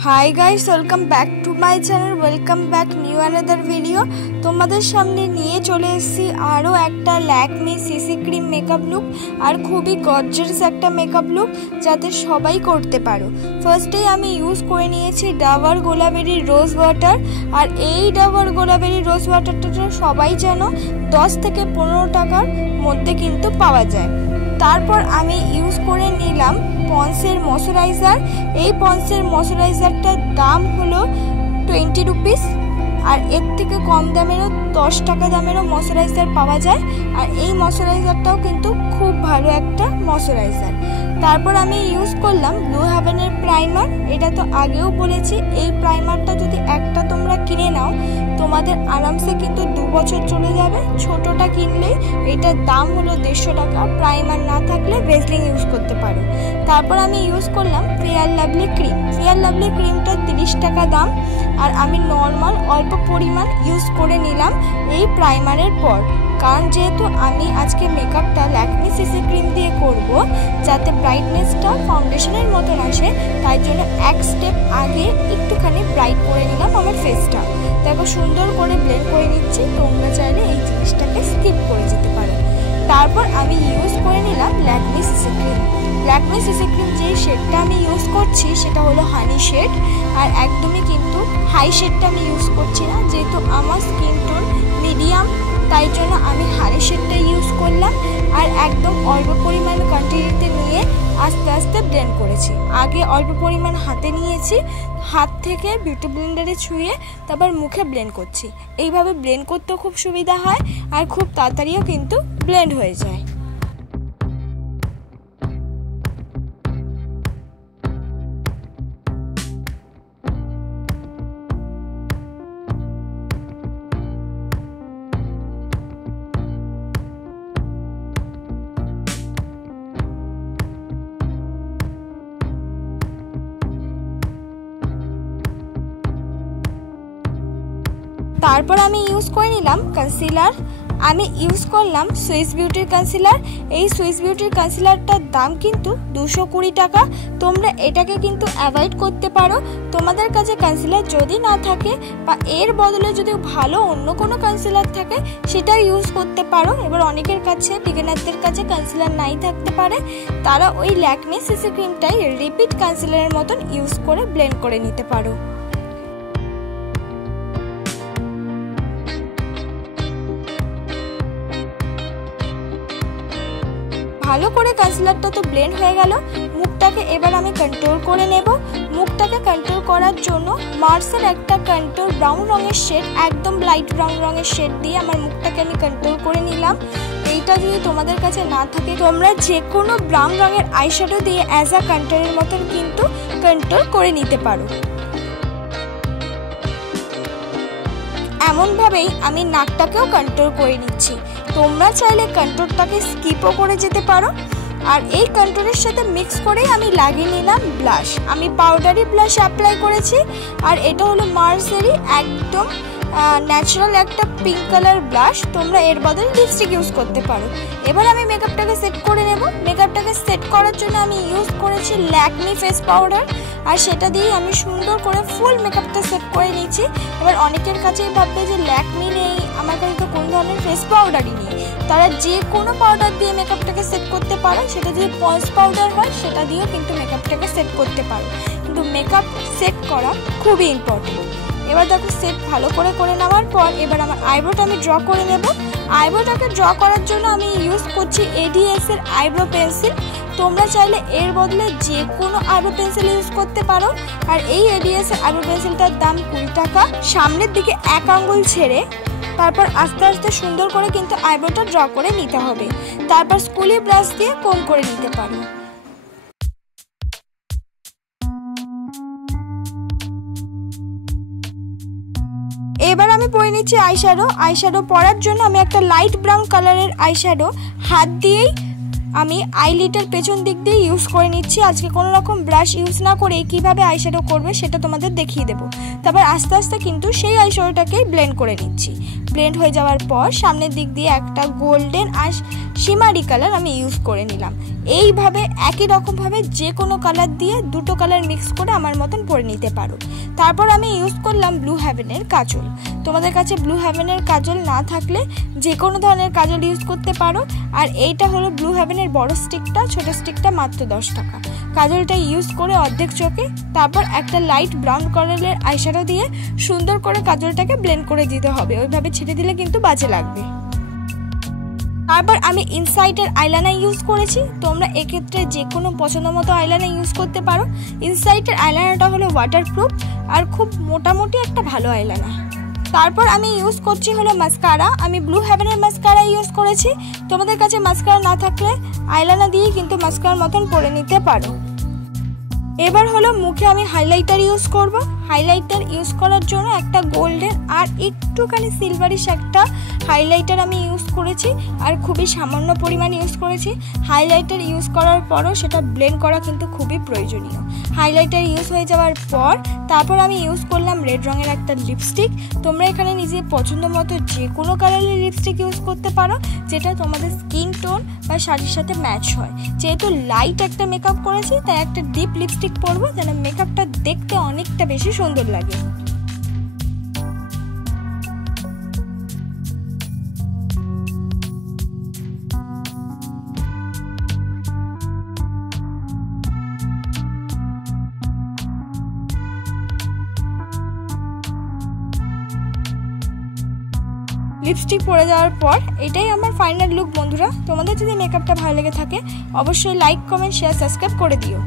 High guys welcome back to my channel welcome back new another video তোমাদের সামনে নিয়ে চলে এসেছি আরও একটা Lakme CC cream makeup look আর খুবই গর্জিয়াস একটা মেকআপ লুক যাতে সবাই করতে পারো। ফার্স্টেই আমি ইউজ করে নিয়েছি ডাবর গোলাবেরি রোজ ওয়াটার। আর এই ডাবর গোলাবেরি রোজ ওয়াটারটা সবাই জানো 10 থেকে 15 টাকার মধ্যে কিন্তু পাওয়া যায়। তারপর আমি ইউজ করে নিলাম পন্সের ময়শ্চারাইজার। এই পন্সের ময়শ্চারাইজারটার দাম হলো 20 রুপিস, আর এর থেকে কম দামেরও 10 টাকা দামেরও ময়শ্চারাইজার পাওয়া যায়। আর এই ময়শ্চারাইজারটাও কিন্তু খুব ভালো একটা ময়শ্চারাইজার। তারপর আমি ইউজ করলাম ব্লু হেভেনের প্রাইমার। এটা তো আগেও বলেছি, এই প্রাইমারটা যদি একটা তোমরা কিনে নাও তোমাদের আরামসে কিন্তু 2 বছর চলে যাবে। ছোটটা কিনলে এটার দাম হলো 150 টাকা। প্রাইমার না থাকলে ভেজলিন ইউজ করতে পারো। তারপর আমি ইউজ করলাম fair lovely cream. Fair lovely ক্রিমটা 30 টাকা দাম। আর আমি নর্মাল অল্প পরিমাণ ইউজ করে নিলাম এই প্রাইমারের পর, কারণ যেহেতু আমি আজকে মেকআপটা ল্যাকমি সিসি ক্রিম দিয়ে করব যাতে ব্রাইটনেসটা ফাউন্ডেশনের মতন আসে, তাই জন্য এক স্টেপ আগে একটুখানি ব্রাইট করে নিলাম আমার ফেসটা। দেখো সুন্দর করে ব্লেন্ড করে নিচ্ছি, তোমরা চাইলে এই জিনিসটাকে স্কিপ করে যেতে পারো। তারপর আমি ইউজ করে নিলাম Lakme CC cream. Lakme CC cream যে শেডটা আমি ইউজ করছি সেটা হলো হানি শেড। আর একদমই কিন্তু হাই শেডটা আমি ইউজ করছি না, যেহেতু আমার স্কিন টোন মিডিয়াম, তাই জন্য আমি হানি শেডটা ইউজ করলাম। আর একদম অল্প পরিমাণ কোয়ান্টিটিতে নিয়ে আস্তে আস্তে ব্লেন্ড করেছি। আগে অল্প পরিমাণ হাতে নিয়েছি, হাত থেকে বিউটি ব্লেন্ডারে ছুঁয়ে তারপর মুখে ব্লেন্ড করছি। এইভাবে ব্লেন্ড করতেও খুব সুবিধা হয় আর খুব তাড়াতাড়িও কিন্তু ব্লেন্ড হয়ে যায়। তারপর আমি ইউজ করে নিলাম কনসিলার। আমি ইউজ করলাম সুইস বিউটির কনসিলার। এই সুইস বিউটির কনসিলারটার দাম কিন্তু 220 টাকা। তোমরা এটাকে কিন্তু অ্যাভয়েড করতে পারো। তোমাদের কাছে কনসিলার যদি না থাকে বা এর বদলে যদি ভালো অন্য কোনো কনসিলার থাকে সেটা ইউজ করতে পারো। এবার অনেকের কাছে বিগিনারদের কাছে কনসিলার নাই থাকতে পারে, তারা ওই ল্যাকমি সিসি ক্রিমটাই রিপিট কনসিলারের মতন ইউজ করে ব্লেন্ড করে নিতে পারো। ভালো করে কনসিলারটা তো ব্লেন্ড হয়ে গেল। মুখটাকে এবার আমি কন্ট্রোল করে নেব। মুখটাকে কন্ট্রোল করার জন্য মার্সের একটা কন্ট্রোল ব্রাউন রঙের শেড, একদম লাইট ব্রাউন রঙের শেড দিয়ে আমার মুখটাকে আমি কন্ট্রোল করে নিলাম। এইটা যদি তোমাদের কাছে না থাকে তোমরা যে কোনো ব্রাউন রঙের আইশ্যাডো দিয়ে অ্যাজ আ কন্ট্রোলের মতন কিন্তু কন্ট্রোল করে নিতে পারো। এমনভাবেই আমি নাকটাকেও কন্ট্রোল করে নিচ্ছি। তোমরা চাইলে কন্ট্রোলটাকে স্কিপও করে যেতে পারো। আর এই কন্ট্রোলের সাথে মিক্স করেই আমি লাগিয়ে নিলাম ব্লাশ। আমি পাউডারি ব্লাশ অ্যাপ্লাই করেছি। আর এটা হলো মার্সেরই একদম ন্যাচারাল একটা পিঙ্ক কালার ব্লাশ। তোমরা এর বদলে লিপস্টিক ইউজ করতে পারো। এবার আমি মেকআপটাকে সেট করে নেব। মেকআপটাকে সেট করার জন্য আমি ইউজ করেছি ল্যাকমি ফেস পাউডার। আর সেটা দিয়েই আমি সুন্দর করে ফুল মেকআপটা সেট করে নিয়েছি। এবার অনেকের কাছেই ভাববে যে ল্যাকমি নেই, আমার কাছে তো কোন ধরনের ফেস পাউডারই নেই। তারা যে কোনো পাউডার দিয়ে মেকআপটাকে সেট করতে পারো। সেটা যদি পন্স পাউডার হয় সেটা দিয়েও কিন্তু মেকআপটাকে সেট করতে পারো। কিন্তু মেকআপ সেট করা খুবই ইম্পর্টেন্ট। এবার দেখো সেট ভালো করে নেওয়ার পর এবার আমার আইব্রোটা আমি ড্র করে নেব। আইব্রোটাকে ড্র করার জন্য আমি ইউজ করছি ADS এর আইব্রো পেন্সিল। তোমরা চাইলে এর বদলে যে কোনো আইব্রো পেন্সিল ইউজ করতে পারো। আর এই ADS এর আইব্রো পেন্সিলটার দাম 20 টাকা। সামনের দিকে 1 আঙ্গুল ছেড়ে তারপর আস্তে আস্তে সুন্দর করে কিন্তু আইব্রোটা ড্র করে নিতে হবে। তারপর স্কুলি ব্রাশ দিয়ে কোম করে নিতে পারো। এবার আমি পরে নিচ্ছি আইশ্যাডো। আইশ্যাডো পরার জন্য আমি একটা লাইট ব্রাউন কালারের আইশ্যাডো হাত দিয়েই আমি আইলিডের পেছন দিক দিয়ে ইউজ করে নিচ্ছি। আজকে কোনো রকম ব্রাশ ইউজ না করে কিভাবে আইশ্যাডো করবে সেটা তোমাদের দেখিয়ে দেবো। তারপর আস্তে আস্তে কিন্তু সেই আইশ্যাডোটাকেই ব্লেন্ড করে নিচ্ছি। ব্লেন্ড হয়ে যাওয়ার পর সামনের দিক দিয়ে একটা গোল্ডেন আর শিমারি কালার আমি ইউজ করে নিলাম। এইভাবে একই রকমভাবে যে কোনো কালার দিয়ে দুটো কালার মিক্স করে আমার মতন পরে নিতে পারো। তারপর আমি ইউজ করলাম ব্লু হেভেনের কাজল। তোমাদের কাছে ব্লু হেভেনের কাজল না থাকলে যে কোনো ধরনের কাজল ইউজ করতে পারো। আর এইটা হলো ব্লু হেভেনের বড় স্টিকটা, ছোট স্টিকটা মাত্র 10 টাকা। কাজলটা ইউজ করে অর্ধেক চোখে, তারপর একটা লাইট ব্রাউন কালারের আইশ্যাডো দিয়ে সুন্দর করে কাজলটাকে ব্লেন্ড করে দিতে হবে। ওইভাবে ছেড়ে দিলে কিন্তু বাজে লাগবে। তারপর আমি ইনসাইটের আইলাইনার ইউজ করেছি। তোমরা এক্ষেত্রে যে কোনো পছন্দ মতো আইলাইনার ইউজ করতে পারো। ইনসাইটের আইলাইনারটা হলো ওয়াটারপ্রুফ আর খুব মোটামুটি একটা ভালো আইলাইনার। তারপর আমি ইউজ করছি হলো মাস্কারা। আমি ব্লু হেভেনের মাস্কারা ইউজ করেছি। তোমাদের কাছে মাস্কারা না থাকলে আইলাইনার দিয়ে কিন্তু মাস্কারার মতন পরে নিতে পারো। এবার হলো মুখে আমি হাইলাইটার ইউজ করব। হাইলাইটার ইউজ করার জন্য একটা গোল্ডেন আর একটুখানি সিলভারিশ একটা হাইলাইটার আমি ইউজ করেছি আর খুবই সামান্য পরিমাণ ইউজ করেছি। হাইলাইটার ইউজ করার পরও সেটা ব্লেন্ড করা কিন্তু খুবই প্রয়োজনীয়। হাইলাইটার ইউজ হয়ে যাওয়ার পর তারপর আমি ইউজ করলাম রেড রঙের একটা লিপস্টিক। তোমরা এখানে নিজের পছন্দ মতো যে কোনো কালারের লিপস্টিক ইউজ করতে পারো, যেটা তোমাদের স্কিন টোন বা শাড়ির সাথে ম্যাচ হয়। যেহেতু লাইট একটা মেকআপ করেছি তাই একটা ডিপ লিপস্টিক পরবো যেন মেকআপটা দেখতে অনেকটা বেশি সুন্দর লাগে। লিপস্টিক পরে যাওয়ার পর এটাই আমার ফাইনাল লুক বন্ধুরা। তোমাদের যদি মেকআপটা ভালো লেগে থাকে অবশ্যই লাইক, কমেন্ট, শেয়ার, সাবস্ক্রাইব করে দিও।